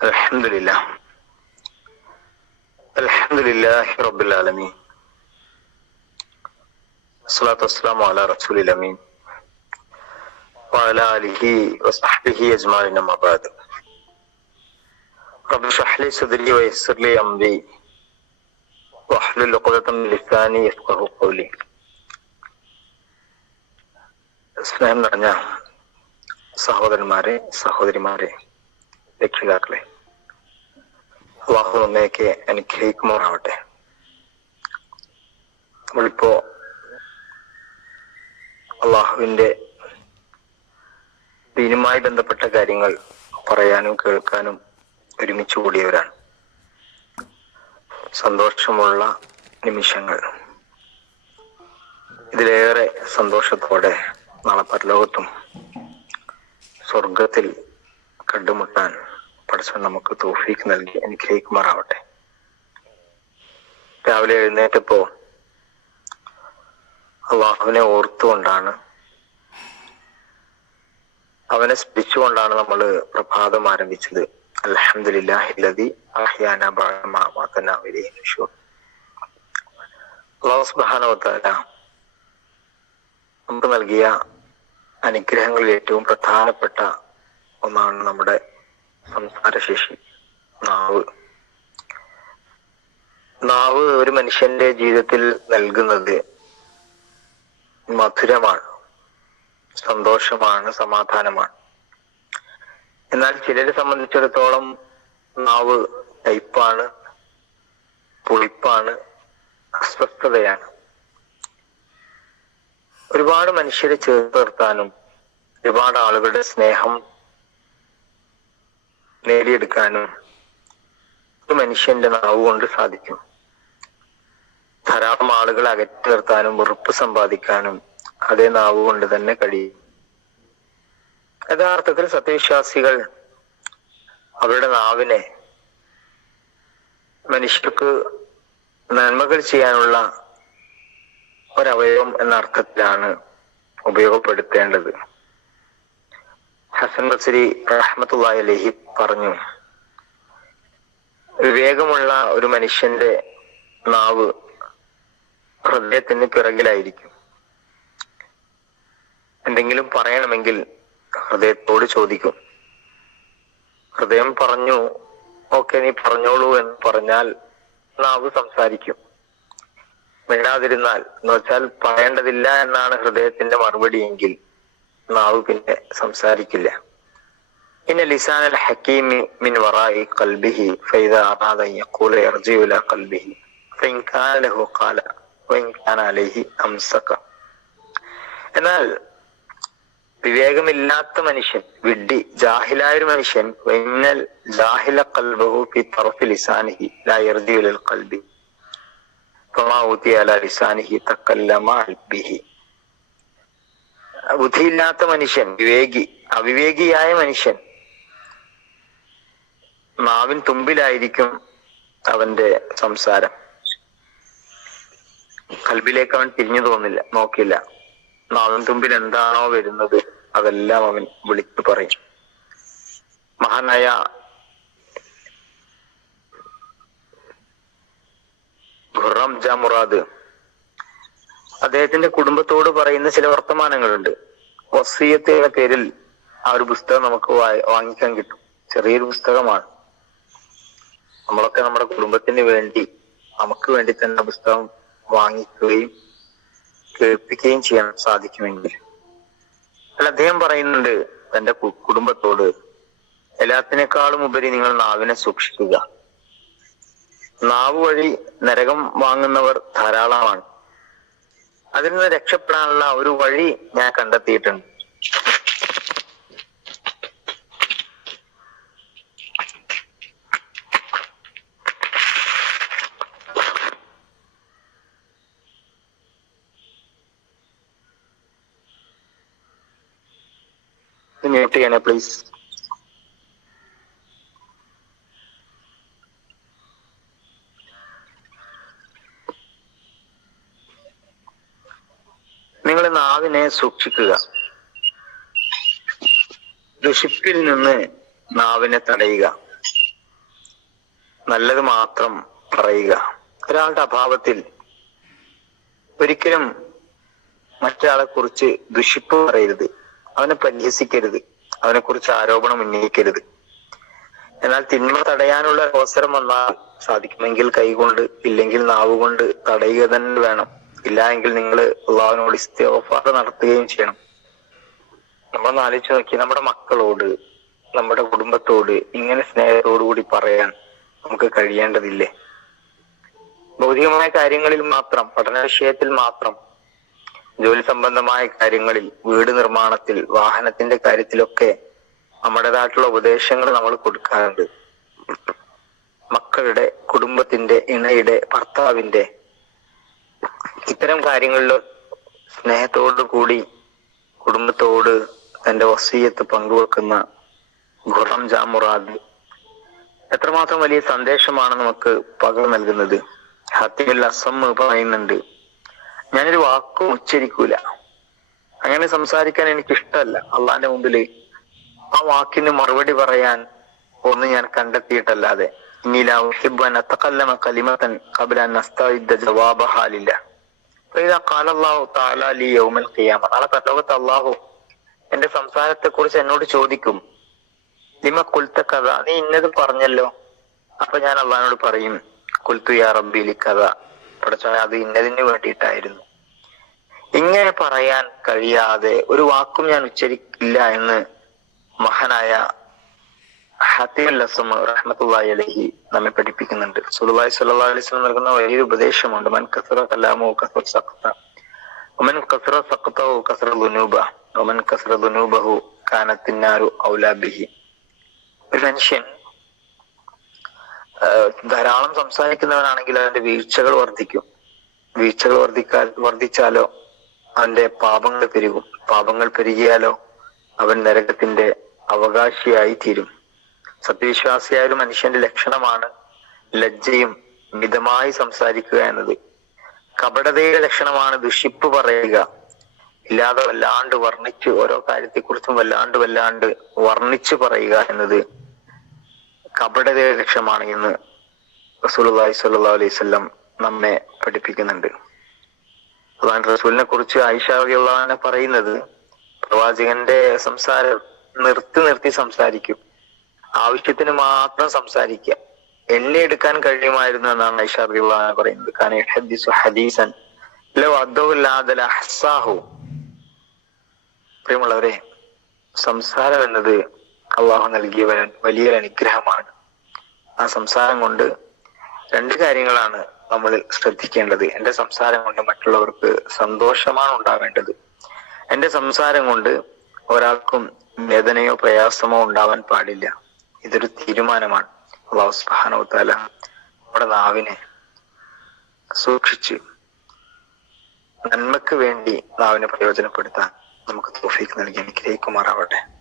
الحمد لله الحمد لله رب العالمين الصلاة والسلام على رسول الأمين وعلى آله وصحبه أجمعين أما بعد رب اشرح لي صدري ويسر لي أمري واحلل عقدة من لساني يفقه قولي സ്നേഹം നിറഞ്ഞ സഹോദരന്മാരെ സഹോദരിമാരെ രക്ഷിതാക്കളെ അള്ളാഹു നമ്മയൊക്കെ അനുഗ്രഹിക്കുമാറാവട്ടെ നമ്മളിപ്പോ അള്ളാഹുവിന്റെ ദീനുമായി ബന്ധപ്പെട്ട കാര്യങ്ങൾ പറയാനും കേൾക്കാനും ഒരുമിച്ച് കൂടിയവരാണ്. സന്തോഷമുള്ള നിമിഷങ്ങൾ. ഇതിലേറെ സന്തോഷത്തോടെ നാളെ പരലോകത്തും സ്വർഗത്തിൽ കണ്ടുമുട്ടാൻ പഠിച്ചവൻ നമുക്ക് തോഫീക്ക് നൽകി. അനുഗ്രഹിക്കുമാറാവട്ടെ രാവിലെ എഴുന്നേറ്റപ്പോ അള്ളാഹുവിനെ ഓർത്തുകൊണ്ടാണ് അവനെ സ്മരിച്ചുകൊണ്ടാണ് നമ്മൾ പ്രഭാതം ആരംഭിച്ചത്. സുബാനോത്താല നമുക്ക് നൽകിയ അനുഗ്രഹങ്ങളിൽ ഏറ്റവും പ്രധാനപ്പെട്ട ഒന്നാണ് നമ്മുടെ സംസാരശേഷി. നാവ്. നാവ് ഒരു മനുഷ്യന്റെ ജീവിതത്തിൽ നൽകുന്നത് മധുരമാണ്. സന്തോഷമാണ് സമാധാനമാണ്. എന്നാൽ ചിലരെ സംബന്ധിച്ചിടത്തോളം നാവ് ടൈപ്പാണ് പുളിപ്പാണ് അസ്വസ്ഥതയാണ്. ഒരുപാട് മനുഷ്യരെ ചേർത്ത് നിർത്താനും ഒരുപാട് ആളുകളുടെ സ്നേഹം നേടിയെടുക്കാനും ഒരു മനുഷ്യന്റെ നാവ് കൊണ്ട് സാധിക്കും. ധാരാളം ആളുകളെ അകറ്റി നിർത്താനും വെറുപ്പ് സമ്പാദിക്കാനും അതേ നാവ് കൊണ്ട് തന്നെ കഴിയും. യഥാർത്ഥത്തിൽ സത്യവിശ്വാസികൾ അവരുടെ നാവിനെ മനുഷ്യർക്ക് നന്മകൾ ചെയ്യാനുള്ള ഒരവയവം എന്ന അർത്ഥത്തിലാണ് ഉപയോഗപ്പെടുത്തേണ്ടത്. ഹസൻ ബസരി റഹ്മത്തുള്ളാഹി അലഹി പറഞ്ഞു. വിവേകമുള്ള ഒരു മനുഷ്യന്റെ നാവ് ഹൃദയത്തിന് പിറകിലായിരിക്കും. എന്തെങ്കിലും പറയണമെങ്കിൽ ഹൃദയത്തോട് ചോദിക്കും. ഹൃദയം പറഞ്ഞു ഓക്കെ നീ പറഞ്ഞോളൂ എന്ന് പറഞ്ഞാൽ നാവ് സംസാരിക്കും. മിണ്ടാതിരുന്നാൽ എന്ന് വെച്ചാൽ പറയേണ്ടതില്ല എന്നാണ് ഹൃദയത്തിന്റെ മറുപടി എങ്കിൽ നാവ് പിന്നെ സംസാരിക്കില്ല. ഇന്ന لسان الحكيم من وراء قلبه فاذا ഫൈദ അറാദ يقول يرجع ഇലാ قلبه. ഫഇൻ كان له قال വഇൻ كان عليه അംസക എന്നാൽ വിവേകമില്ലാത്ത മനുഷ്യൻ വിഡ്ഢി ജാഹിലായ ഒരു മനുഷ്യൻ വൈനൽ ജാഹില കൽബഹു ഫി തറഫി ലിസാനിഹി ലാ യർജിഉ കൽബി. ഫമാ ഉതിയ അലാ ലിസാനിഹി തക്കല്ലമ ബിഹി ബുദ്ധിയില്ലാത്ത മനുഷ്യൻ വിവേകി അവിവേകിയായ മനുഷ്യൻ നാവിൻ തുമ്പിലായിരിക്കും അവന്റെ സംസാരം. കൽബിലേക്ക് അവൻ തിരിഞ്ഞു തോന്നില്ല നോക്കില്ല നാവിൻ തുമ്പിൽ എന്താണോ വരുന്നത് അതെല്ലാം അവൻ വിളിച്ചു പറയും. മഹാനായ ഖുറം ജാ മുറാദ് അദ്ദേഹത്തിന്റെ കുടുംബത്തോട് പറയുന്ന ചില വർത്തമാനങ്ങളുണ്ട്. വസീയത്ത് പേരിൽ ആ ഒരു പുസ്തകം നമുക്ക് വാങ്ങിക്കാൻ കിട്ടും. ചെറിയൊരു പുസ്തകമാണ്. നമ്മളൊക്കെ നമ്മുടെ കുടുംബത്തിന് വേണ്ടി നമുക്ക് വേണ്ടി തന്നെ പുസ്തകം വാങ്ങിക്കുകയും കേൾപ്പിക്കുകയും ചെയ്യാൻ സാധിക്കുമെങ്കിൽ. അല്ല അദ്ദേഹം പറയുന്നുണ്ട് തന്റെ കുടുംബത്തോട് എല്ലാത്തിനേക്കാളും ഉപരി നിങ്ങൾ നാവിനെ സൂക്ഷിക്കുക. നാവ് വഴി നരകം വാങ്ങുന്നവർ ധാരാളമാണ്. അതിൽ നിന്ന് രക്ഷപ്പെടാനുള്ള ഒരു വഴി ഞാൻ കണ്ടെത്തിയിട്ടുണ്ട്. മ്യൂട്ട് ചെയ്യണേ പ്ലീസ് നിങ്ങൾ നാവിനെ സൂക്ഷിക്കുക. ദുഷിപ്പിൽ നിന്ന് നാവിനെ തടയുക. നല്ലത് മാത്രം പറയുക. ഒരാളുടെ അഭാവത്തിൽ ഒരിക്കലും മറ്റൊരാളെ കുറിച്ച് ദുഷിപ്പ് പറയരുത്. അവനെ പരിഹസിക്കരുത് അവനെ കുറിച്ച് ആരോപണം ഉന്നയിക്കരുത്. എന്നാൽ തിന്മ തടയാനുള്ള അവസരം വന്നാൽ സാധിക്കുമെങ്കിൽ കൈകൊണ്ട് ഇല്ലെങ്കിൽ നാവ് കൊണ്ട് തടയുക തന്നെ വേണം. ഇല്ല എങ്കിൽ നിങ്ങൾ അള്ളാഹുവിനോട് ഇസ്തിഫാർ നടത്തുകയും ചെയ്യണം. നമ്മൾ ആലോചിച്ച് നോക്കി നമ്മുടെ മക്കളോട് നമ്മുടെ കുടുംബത്തോട് ഇങ്ങനെ സ്നേഹത്തോടു കൂടി പറയാൻ നമുക്ക് കഴിയേണ്ടതില്ലേ? ഭൗതികമായ കാര്യങ്ങളിൽ മാത്രം പഠന വിഷയത്തിൽ മാത്രം ജോലി സംബന്ധമായ കാര്യങ്ങളിൽ വീട് നിർമ്മാണത്തിൽ വാഹനത്തിന്റെ കാര്യത്തിലൊക്കെ നമ്മുടേതായിട്ടുള്ള ഉപദേശങ്ങൾ നമ്മൾ കൊടുക്കാറുണ്ട്. മക്കളുടെ കുടുംബത്തിന്റെ ഇണയുടെ ഭർത്താവിന്റെ ഇത്തരം കാര്യങ്ങളിൽ സ്നേഹത്തോടു കൂടി കുടുംബത്തോട് തന്റെ വസീയത്ത് പങ്കുവെക്കുന്ന ഖുറം ജാമുറാദ് എത്രമാത്രം വലിയ സന്ദേശമാണ് നമുക്ക് പകർ നൽകുന്നത്. ഹത്തിമിൽ അസം പറയുന്നുണ്ട് ഞാനൊരു വാക്കും ഉച്ചരിക്കൂല. അങ്ങനെ സംസാരിക്കാൻ എനിക്ക് ഇഷ്ടമല്ല അള്ളാന്റെ മുമ്പിൽ ആ വാക്കിന് മറുപടി പറയാൻ ഒന്നും ഞാൻ കണ്ടെത്തിയിട്ടല്ലാതെ. അള്ളാഹു എന്റെ സംസാരത്തെ കുറിച്ച് എന്നോട് ചോദിക്കും. ലിമ കുൽത്ത കഥ നീ ഇന്നത് പറഞ്ഞല്ലോ. അപ്പൊ ഞാൻ അള്ളഹാനോട് പറയും കുൽത്തു യാ റബ്ബിലി കഥ പഠിച്ചോനെ അത് ഇന്നതിന് വേണ്ടിയിട്ടായിരുന്നു. ഇങ്ങനെ പറയാൻ കഴിയാതെ ഒരു വാക്കും ഞാൻ ഉച്ചരിക്കില്ല എന്ന് മഹാനായ ഹത്തീൽ അസം റഹ്മത്തുള്ളാഹി അലഹി നമ്മെ പഠിപ്പിക്കുന്നുണ്ട്. സുലുബായ് സല്ലല്ലാഹു അലൈഹി വസല്ലം നൽകുന്ന വലിയൊരു ഉപദേശമുണ്ട് മൻ കസറ കലാമോ കസർ സഖത ഒമൻ കസറ സഖതഹു കസറ ദുനൂബ ഒമൻ കസറ ദുനൂബഹു കാനത്തിന്നാരു ഔലാബിഹി ഒരു മനുഷ്യൻ ധാരാളം സംസാരിക്കുന്നവനാണെങ്കിൽ അവന്റെ വീഴ്ചകൾ വർദ്ധിക്കും. വീഴ്ചകൾ വർദ്ധിക്കാൽ വർദ്ധിച്ചാലോ അവന്റെ പാപങ്ങൾ പെരുകും. പാപങ്ങൾ പെരുകിയാലോ അവൻ നരകത്തിന്റെ അവകാശിയായി തീരും. സത്യവിശ്വാസിയായ ഒരു മനുഷ്യന്റെ ലക്ഷണമാണ് ലജ്ജയും മിതമായി സംസാരിക്കുക എന്നത്. കപടതയുടെ ലക്ഷണമാണ് ദുഷിപ്പ് പറയുക. ഇല്ലാതെ വല്ലാണ്ട് വർണിച്ച് ഓരോ കാര്യത്തെക്കുറിച്ചും വല്ലാണ്ട് വല്ലാണ്ട് വർണിച്ചു പറയുക എന്നത് കപടതയുടെ ലക്ഷ്യമാണ് എന്ന് റസൂലി സല്ലാ അലൈഹി നമ്മെ പഠിപ്പിക്കുന്നുണ്ട്. അതാണ് റസൂലിനെ കുറിച്ച് ഐഷാറിയുള്ളവനെ പറയുന്നത് പ്രവാചകന്റെ സംസാരം നിർത്തി നിർത്തി സംസാരിക്കും. ആവശ്യത്തിന് മാത്രം സംസാരിക്കുക. എണ്ണി എടുക്കാൻ കഴിയുമായിരുന്നു എന്നാണ് ഐഷാറിയുള്ള പറയുന്നത്. കാരണം ഹദീസൻ പ്രിയമുള്ളവരെ സംസാരം എന്നത് അള്ളാഹു നൽകിയ വലിയൊരു അനുഗ്രഹമാണ്. ആ സംസാരം കൊണ്ട് രണ്ട് കാര്യങ്ങളാണ് നമ്മൾ ശ്രദ്ധിക്കേണ്ടത്. എന്റെ സംസാരം കൊണ്ട് മറ്റുള്ളവർക്ക് സന്തോഷമാണ് ഉണ്ടാവേണ്ടത്. എന്റെ സംസാരം കൊണ്ട് ഒരാൾക്കും വേദനയോ പ്രയാസമോ ഉണ്ടാവാൻ പാടില്ല. ഇതൊരു തീരുമാനമാണ്. അള്ളാഹു സുബ്ഹാനഹു തആല നമ്മുടെ നാവിനെ സൂക്ഷിച്ച് നന്മക്ക് വേണ്ടി നാവിനെ പ്രയോജനപ്പെടുത്താൻ നമുക്ക് തോഫീക്ക് നൽകി അനുഗ്രഹിക്കുമാറാവട്ടെ.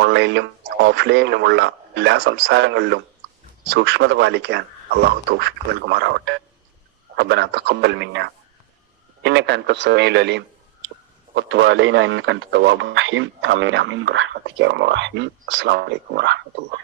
ഓൺലൈനിലും ഓഫ്ലൈനിലുമുള്ള എല്ലാ സംസാരങ്ങളിലും സൂക്ഷ്മത പാലിക്കാൻ അള്ളാഹു തോഫീക്ക് നൽകുമാറാവട്ടെ ربنا تقبل منا إنك أنت السميع العليم وتب علينا إنك أنت التواب الرحيم آمين آمين برحمتك يا رب الراحمين السلام عليكم ورحمة الله